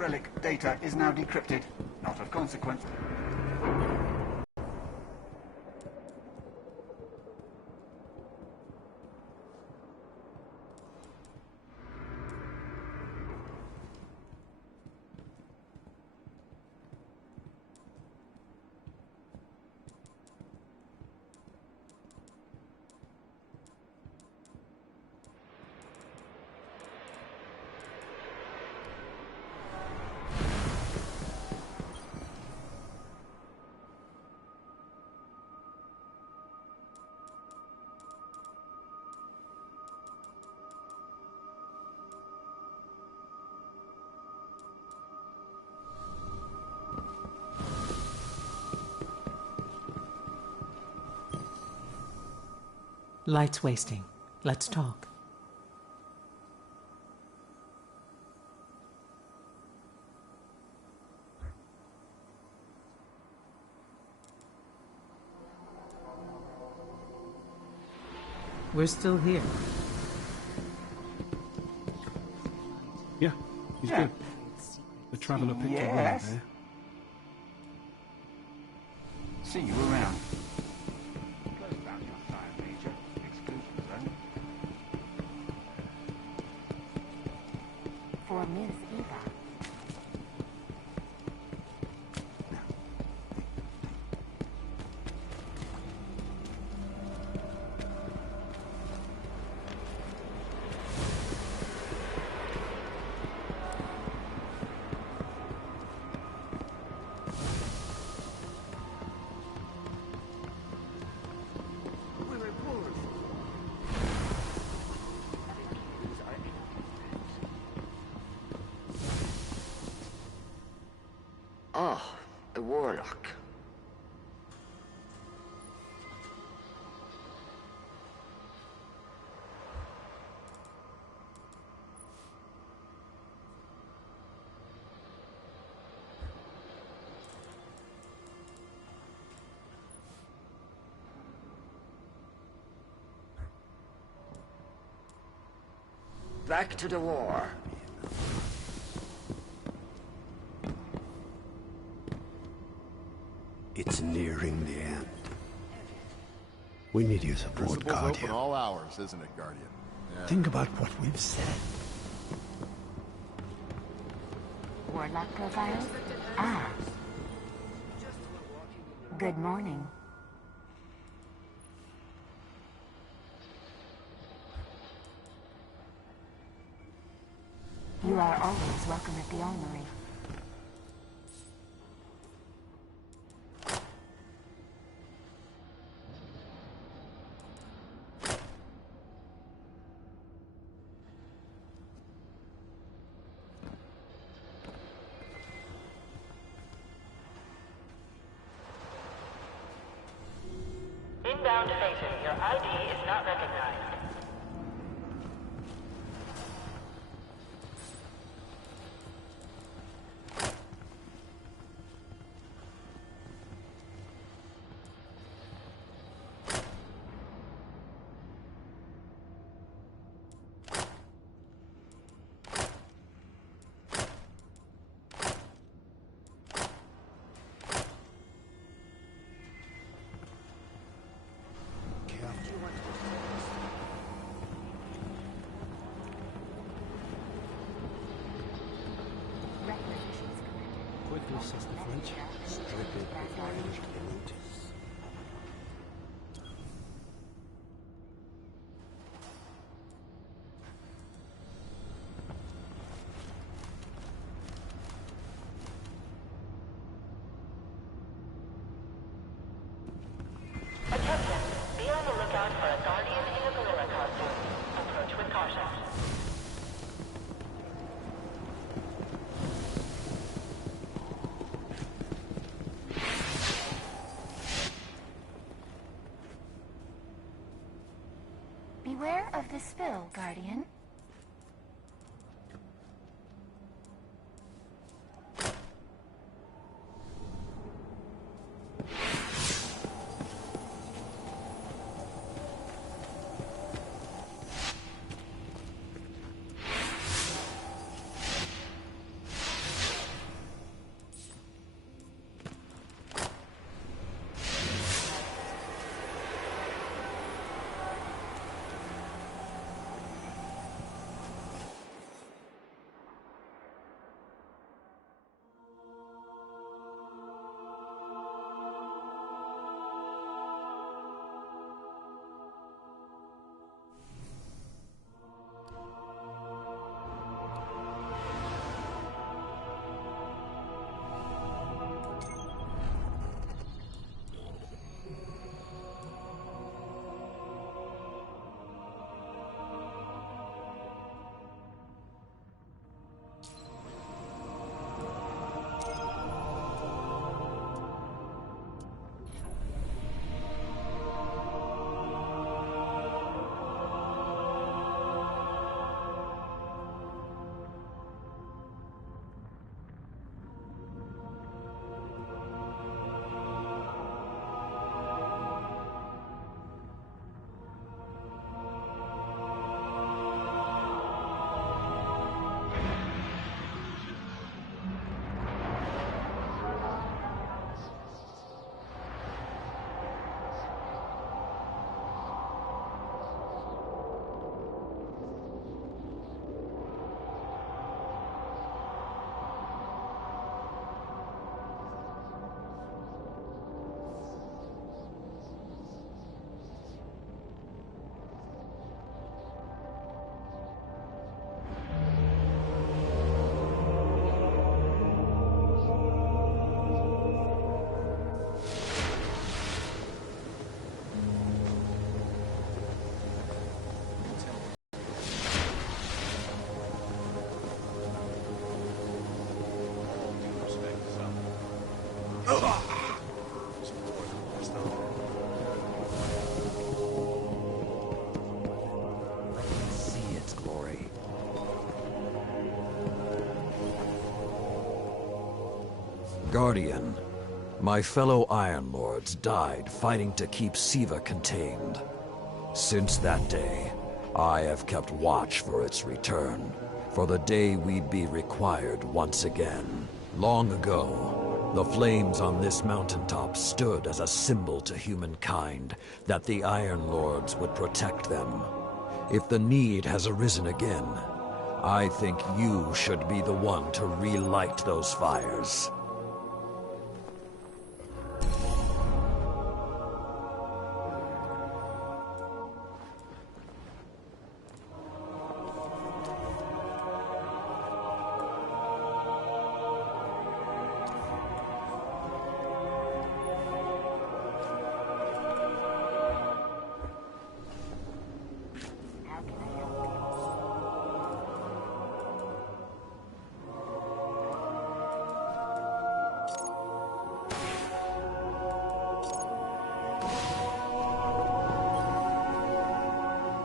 relic data is now decrypted. Not of consequence. Light's wasting. Let's talk. We're still here. Yeah, he's good. The Traveller picked up well there. See you around. Close down your side, Major. Exclusion zone. For Ms. Eva. Ah, a warlock. Back to the war. It's nearing the end. We need your support, Crucible's Guardian. open all hours, isn't it, Guardian? Yeah. Think about what we've said. Warlock profiles? Ah. Good morning. You are always welcome at the Armory. Inbound Phaeton, your ID is not recognized. Quickly, says the French. Strip it before they notice. Attention, be on the lookout for a Guardian in a gorilla costume. Approach with caution. Beware of the spill, Guardian. See its glory. Guardian, my fellow Iron Lords died fighting to keep Siva contained. Since that day, I have kept watch for its return, for the day we'd be required once again. Long ago, the flames on this mountaintop stood as a symbol to humankind that the Iron Lords would protect them. If the need has arisen again, I think you should be the one to relight those fires.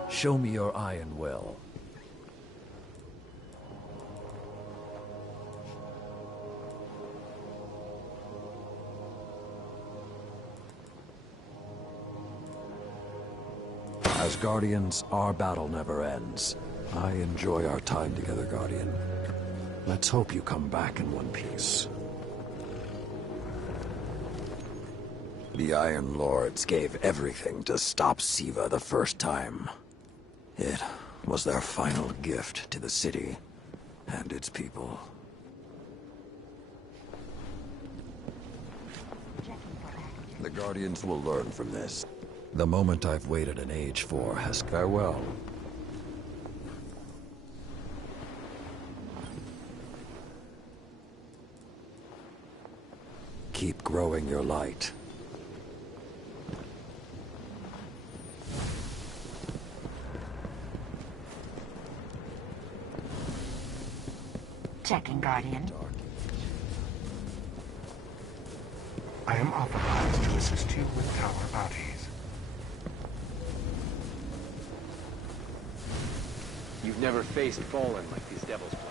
Show me your iron will. As Guardians, our battle never ends. I enjoy our time together, Guardian. Let's hope you come back in one piece. The Iron Lords gave everything to stop Siva the first time. It was their final gift to the city and its people. The Guardians will learn from this. The moment I've waited an age for has farewell. Keep growing your light. Checking, Guardian. I am authorized to assist you with tower bounties. You've never faced Fallen like these devils play.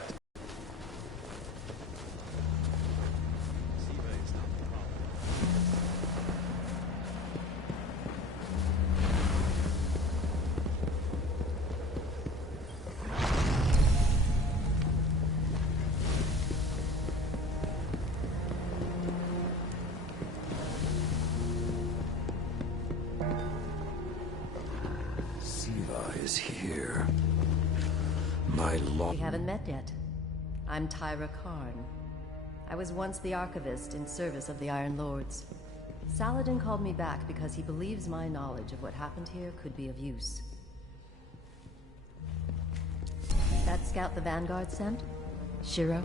Is here. My lord. We haven't met yet. I'm Tyra Karn. I was once the Archivist in service of the Iron Lords. Saladin called me back because he believes my knowledge of what happened here could be of use. That scout the Vanguard sent? Shiro?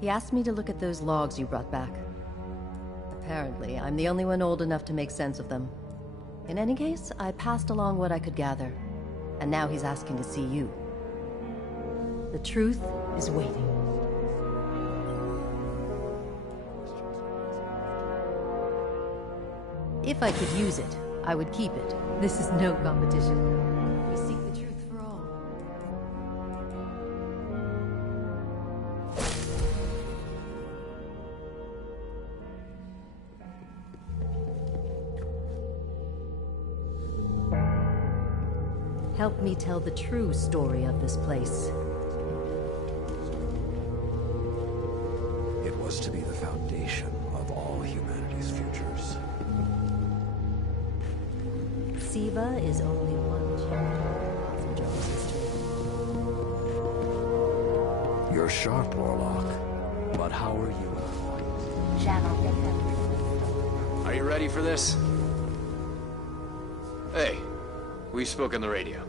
He asked me to look at those logs you brought back. Apparently, I'm the only one old enough to make sense of them. In any case, I passed along what I could gather. And now he's asking to see you. The truth is waiting. If I could use it, I would keep it. This is no competition. We seek the truth for all. Help me tell the true story of this place. It was to be the foundation of all humanity's futures. Siva is only one chapter of Cosmodrome's history. You're sharp, Warlock. But how are you in a fight? Are you ready for this? Hey, we spoke on the radio.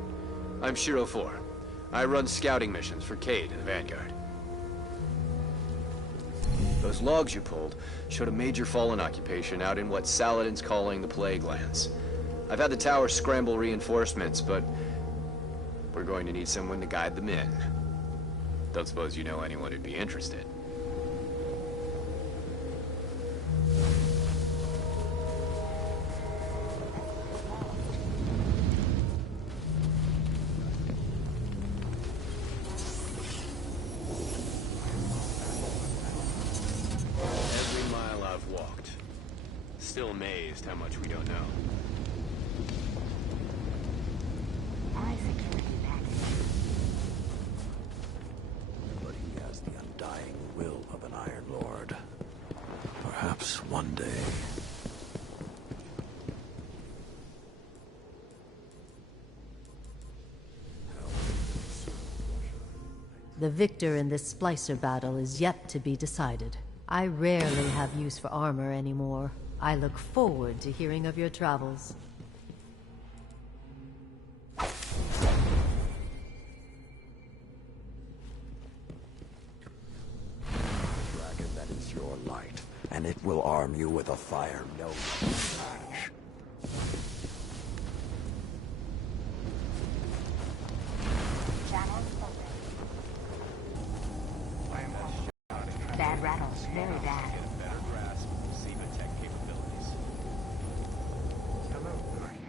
I'm Shiro 4. I run scouting missions for Cayde and the Vanguard. Those logs you pulled showed a major Fallen occupation out in what Saladin's calling the Plague Lands. I've had the tower scramble reinforcements, but we're going to need someone to guide them in. Don't suppose you know anyone who'd be interested. still amazed how much we don't know. My security package. But he has the undying will of an Iron Lord. Perhaps one day... The victor in this Splicer battle is yet to be decided. I rarely have use for armor anymore. I look forward to hearing of your travels. Dragon that is your light, and it will arm you with a fire no one can match. Bad rattles, very bad. Get a better grasp of SIVA tech capabilities. Hello, Guardian.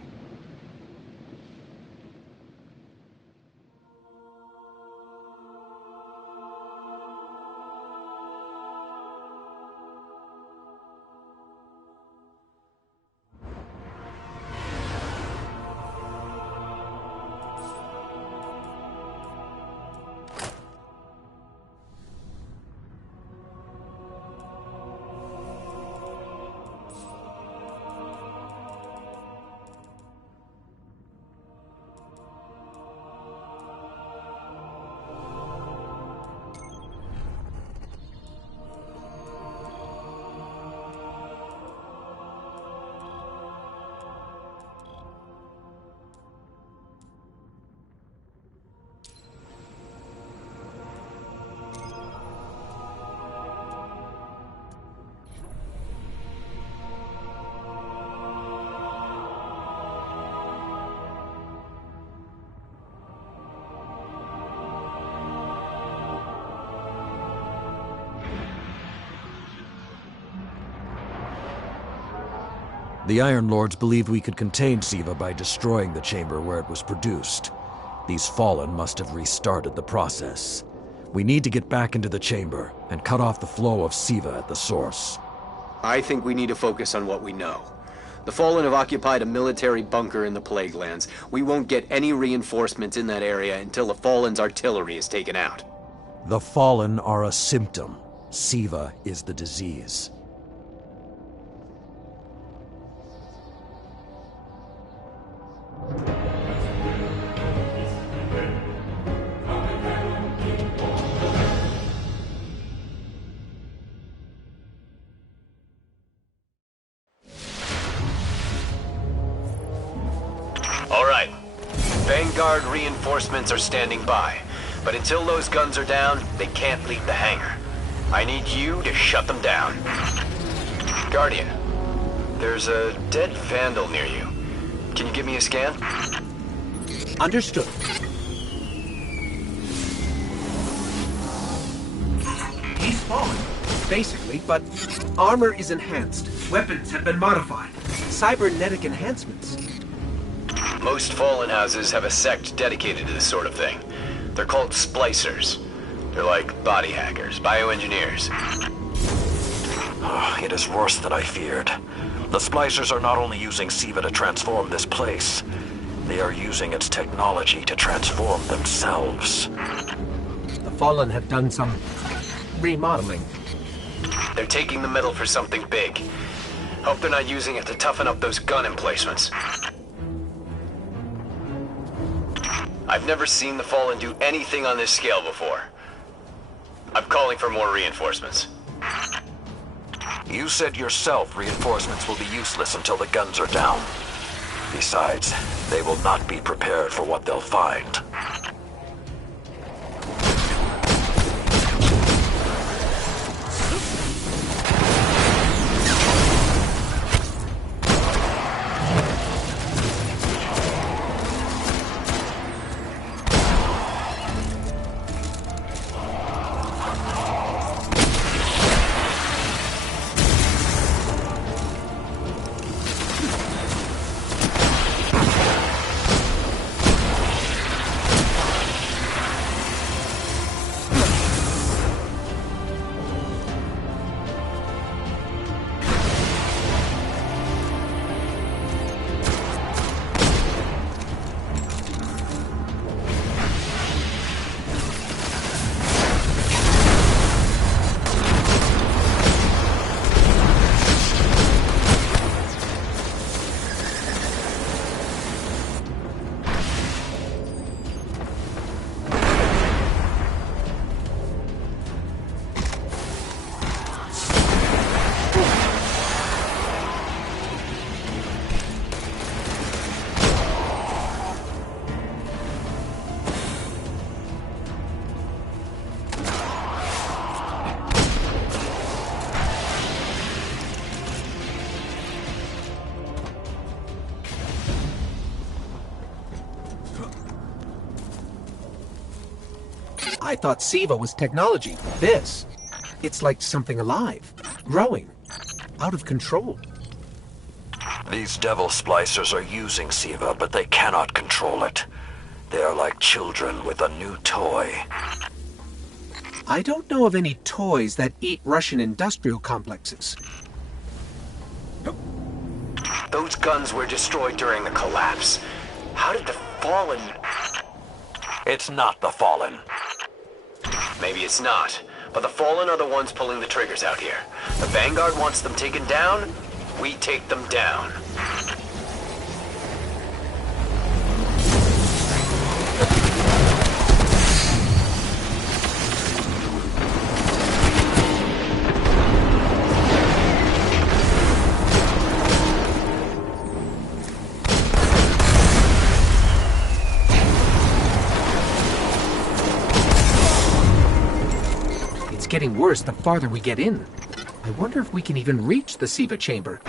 The Iron Lords believed we could contain SIVA by destroying the chamber where it was produced. These Fallen must have restarted the process. We need to get back into the chamber and cut off the flow of SIVA at the source. I think we need to focus on what we know. The Fallen have occupied a military bunker in the Plague Lands. We won't get any reinforcements in that area until the Fallen's artillery is taken out. The Fallen are a symptom. SIVA is the disease. All right. Vanguard reinforcements are standing by. But until those guns are down, they can't leave the hangar. I need you to shut them down. Guardian, there's a dead Vandal near you. Can you give me a scan? Understood. He's fallen, basically, but armor is enhanced. Weapons have been modified. Cybernetic enhancements. Most Fallen houses have a sect dedicated to this sort of thing. They're called Splicers. They're like body hackers, bioengineers. It is worse than I feared. The Splicers are not only using SIVA to transform this place, they are using its technology to transform themselves. The Fallen have done some remodeling. They're taking the metal for something big. Hope they're not using it to toughen up those gun emplacements. I've never seen the Fallen do anything on this scale before. I'm calling for more reinforcements. You said yourself reinforcements will be useless until the guns are down. Besides, they will not be prepared for what they'll find. I thought SIVA was technology. This, it's like something alive, growing, out of control. These devil splicers are using SIVA, but they cannot control it. They are like children with a new toy. I don't know of any toys that eat Russian industrial complexes. Those guns were destroyed during the collapse. How did the Fallen... It's not the Fallen. Maybe it's not, but the Fallen are the ones pulling the triggers out here. The Vanguard wants them taken down, we take them down. It's getting worse the farther we get in. I wonder if we can even reach the SIVA chamber.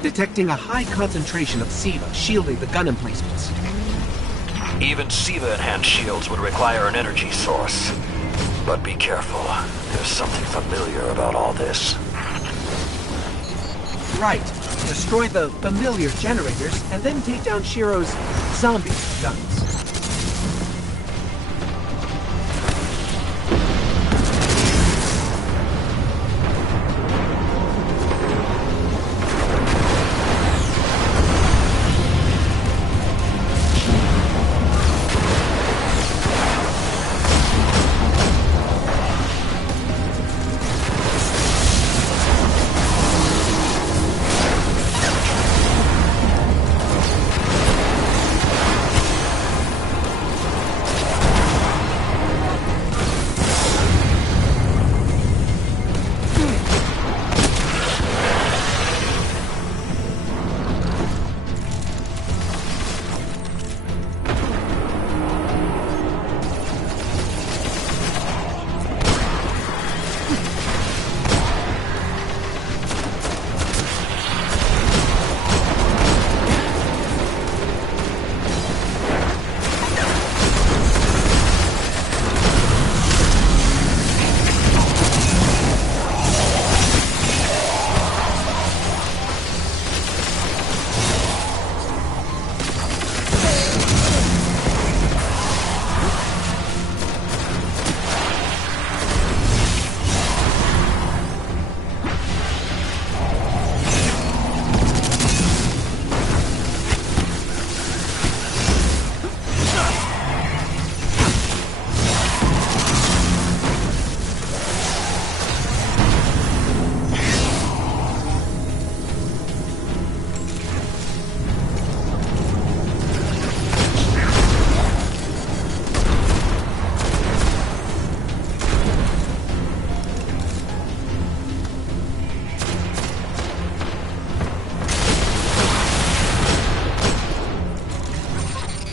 Detecting a high concentration of SIVA shielding the gun emplacements. Even SIVA-enhanced shields would require an energy source. But be careful. There's something familiar about all this. Right. Destroy the familiar generators and then take down Shiro's zombie guns.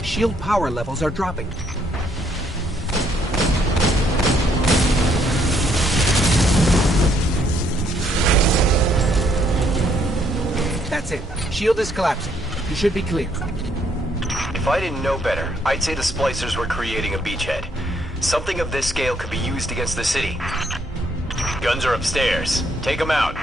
Shield power levels are dropping. That's it. Shield is collapsing. You should be clear. If I didn't know better, I'd say the splicers were creating a beachhead. Something of this scale could be used against the city. Guns are upstairs. Take them out.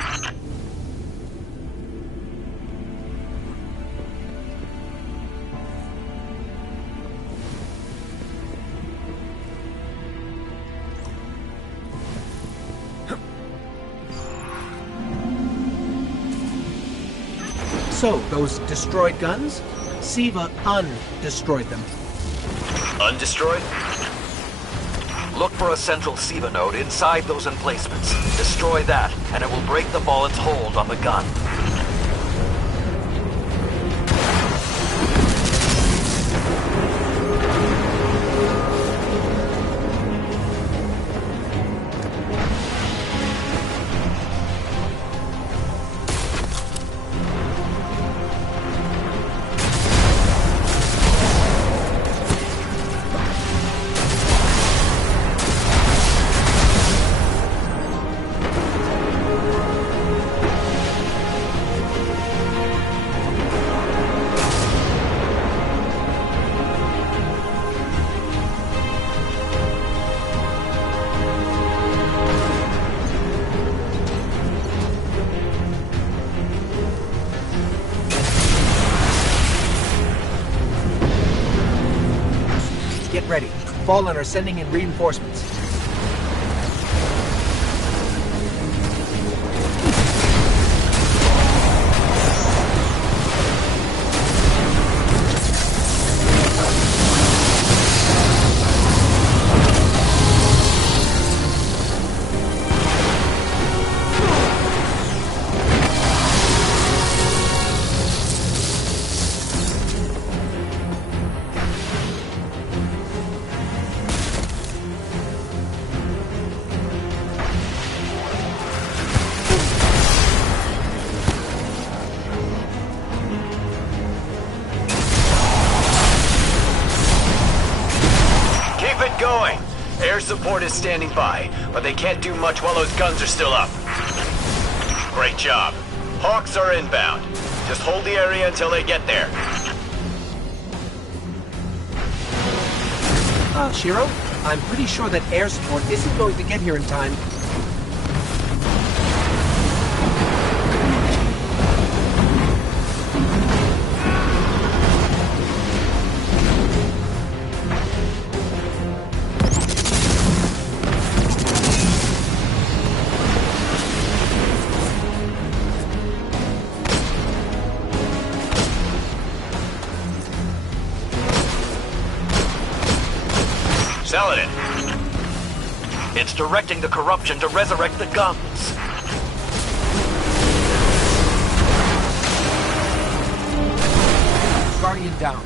So, those destroyed guns? SIVA undestroyed them. Undestroyed? Look for a central SIVA node inside those emplacements. Destroy that, and it will break the Fallen's hold on the gun. ready. Fallen are sending in reinforcements. Going. Air support is standing by, but they can't do much while those guns are still up. Great job. Hawks are inbound. Just hold the area until they get there. Shiro? I'm pretty sure that air support isn't going to get here in time. Saladin. It's directing the corruption to resurrect the guns. Guardian down.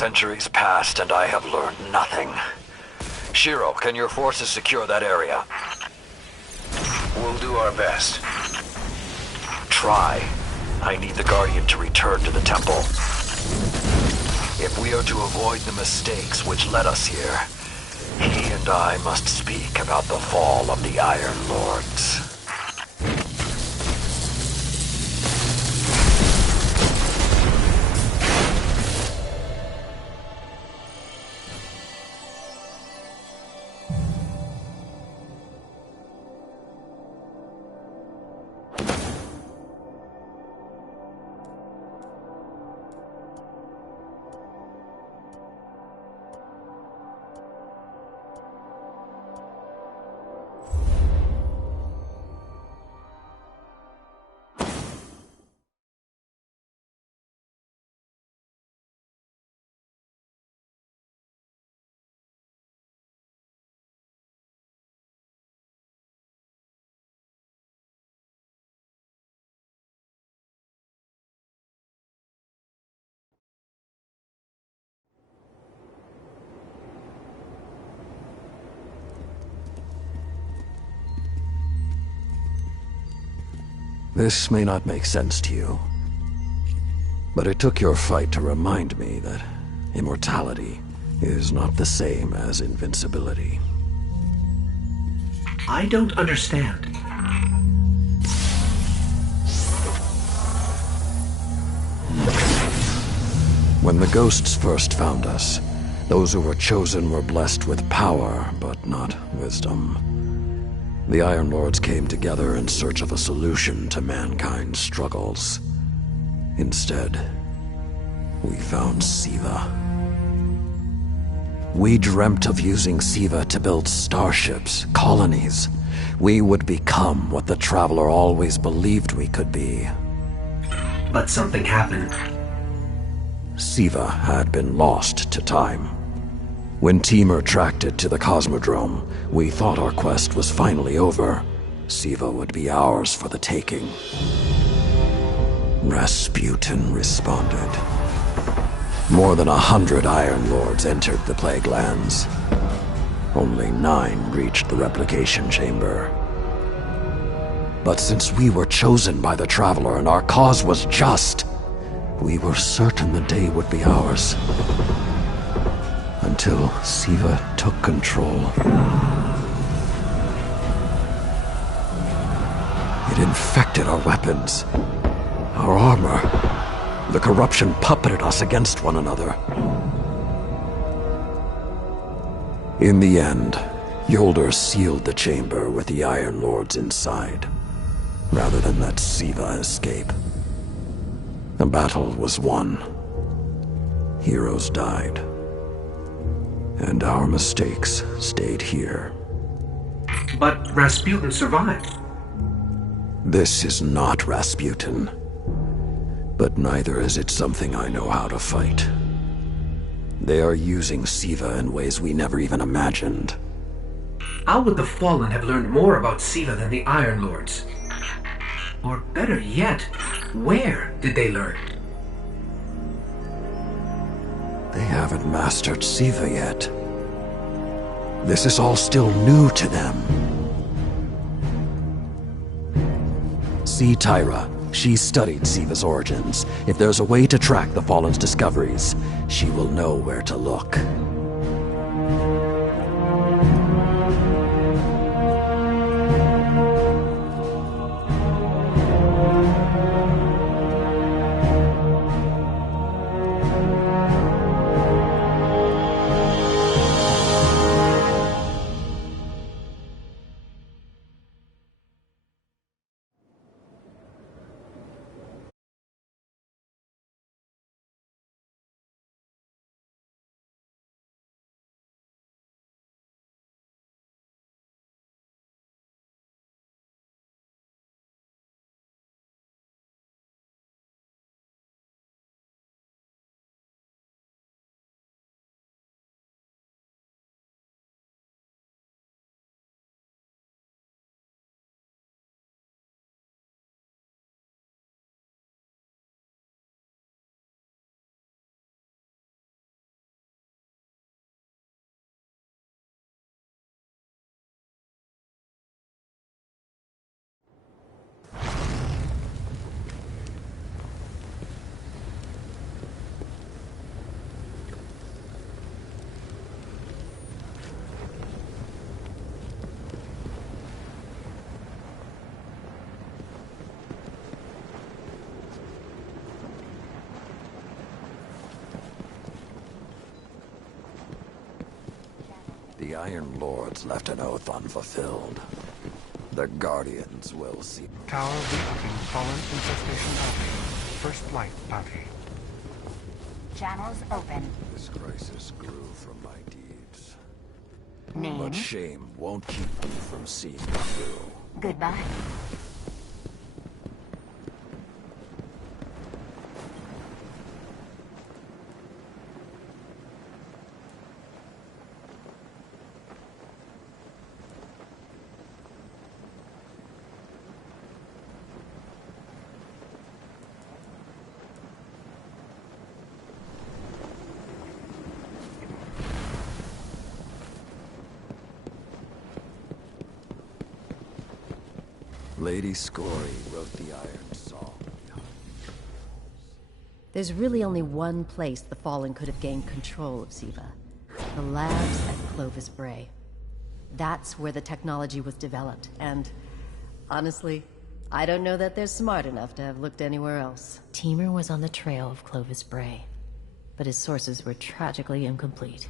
Centuries passed and I have learned nothing. Shiro, can your forces secure that area? We'll do our best. Try. I need the Guardian to return to the temple. If we are to avoid the mistakes which led us here, he and I must speak about the fall of the Iron Lords. This may not make sense to you, but it took your fight to remind me that immortality is not the same as invincibility. I don't understand. When the ghosts first found us, those who were chosen were blessed with power, but not wisdom. The Iron Lords came together in search of a solution to mankind's struggles. Instead, we found Siva. We dreamt of using Siva to build starships, colonies. We would become what the Traveler always believed we could be. But something happened. Siva had been lost to time. When Temur tracked it to the Cosmodrome, we thought our quest was finally over. Siva would be ours for the taking. Rasputin responded. More than 100 Iron Lords entered the Plague Lands. Only 9 reached the replication chamber. But since we were chosen by the Traveler and our cause was just, we were certain the day would be ours. Until Siva took control. It infected our weapons, our armor. The corruption puppeted us against one another. In the end, Yolder sealed the chamber with the Iron Lords inside, rather than let Siva escape. The battle was won. Heroes died. And our mistakes stayed here. But Rasputin survived. This is not Rasputin. But neither is it something I know how to fight. They are using Siva in ways we never even imagined. How would the Fallen have learned more about Siva than the Iron Lords? Or better yet, where did they learn? They haven't mastered Siva yet. This is all still new to them. See Tyra. She studied Siva's origins. If there's a way to track the Fallen's discoveries, she will know where to look. The Iron Lords left an oath unfulfilled. The Guardians will see. Tower rerouting Fallen Infestation Bounty. First Light Bounty. Channels open. This crisis grew from my deeds. Name? But shame won't keep me from seeing it through. Goodbye. Lady Scory wrote the Iron Song. There's really only one place the Fallen could have gained control of Siva. The labs at Clovis Bray. That's where the technology was developed, and honestly, I don't know that they're smart enough to have looked anywhere else. Temur was on the trail of Clovis Bray, but his sources were tragically incomplete.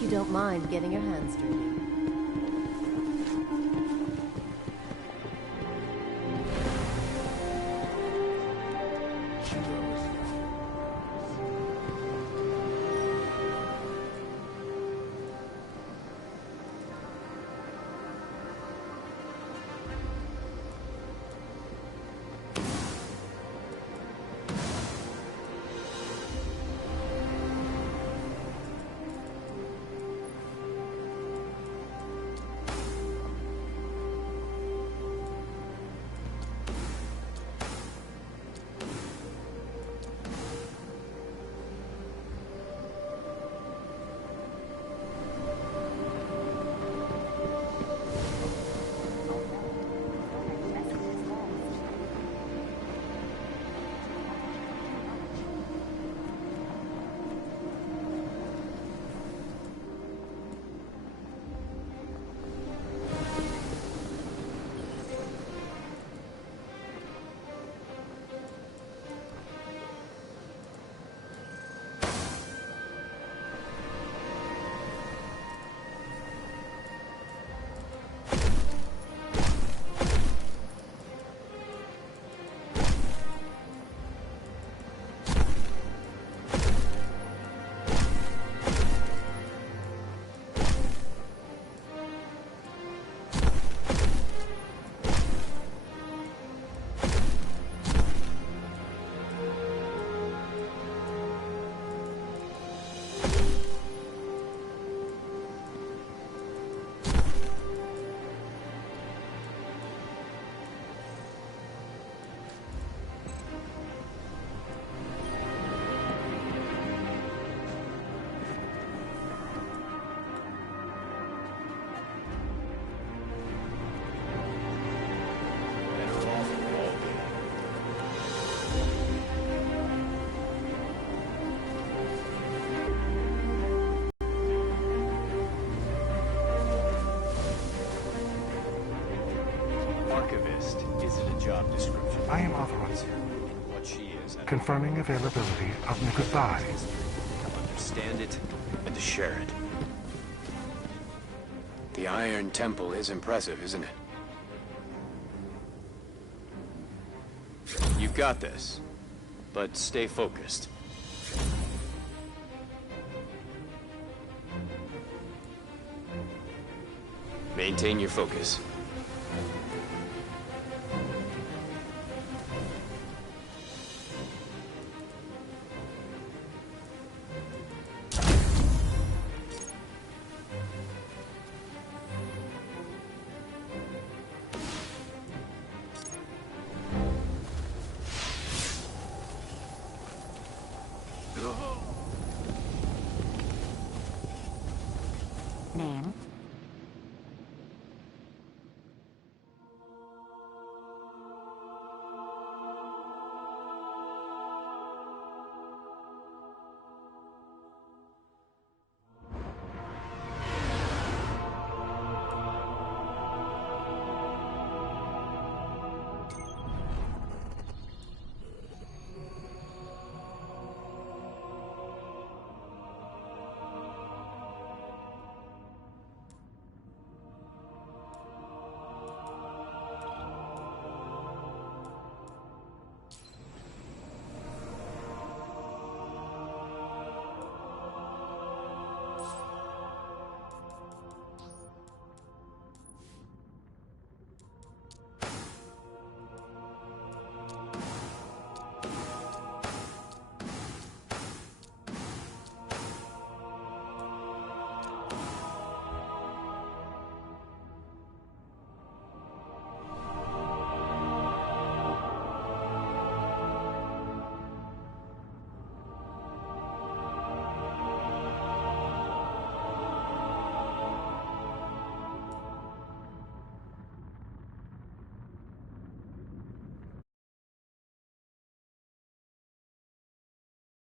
You don't mind getting your hands dirty. Job description. I am authorized. What she is. Confirming availability of Nukuthai. To understand it and to share it. The Iron Temple is impressive, isn't it? You've got this, but stay focused. Maintain your focus.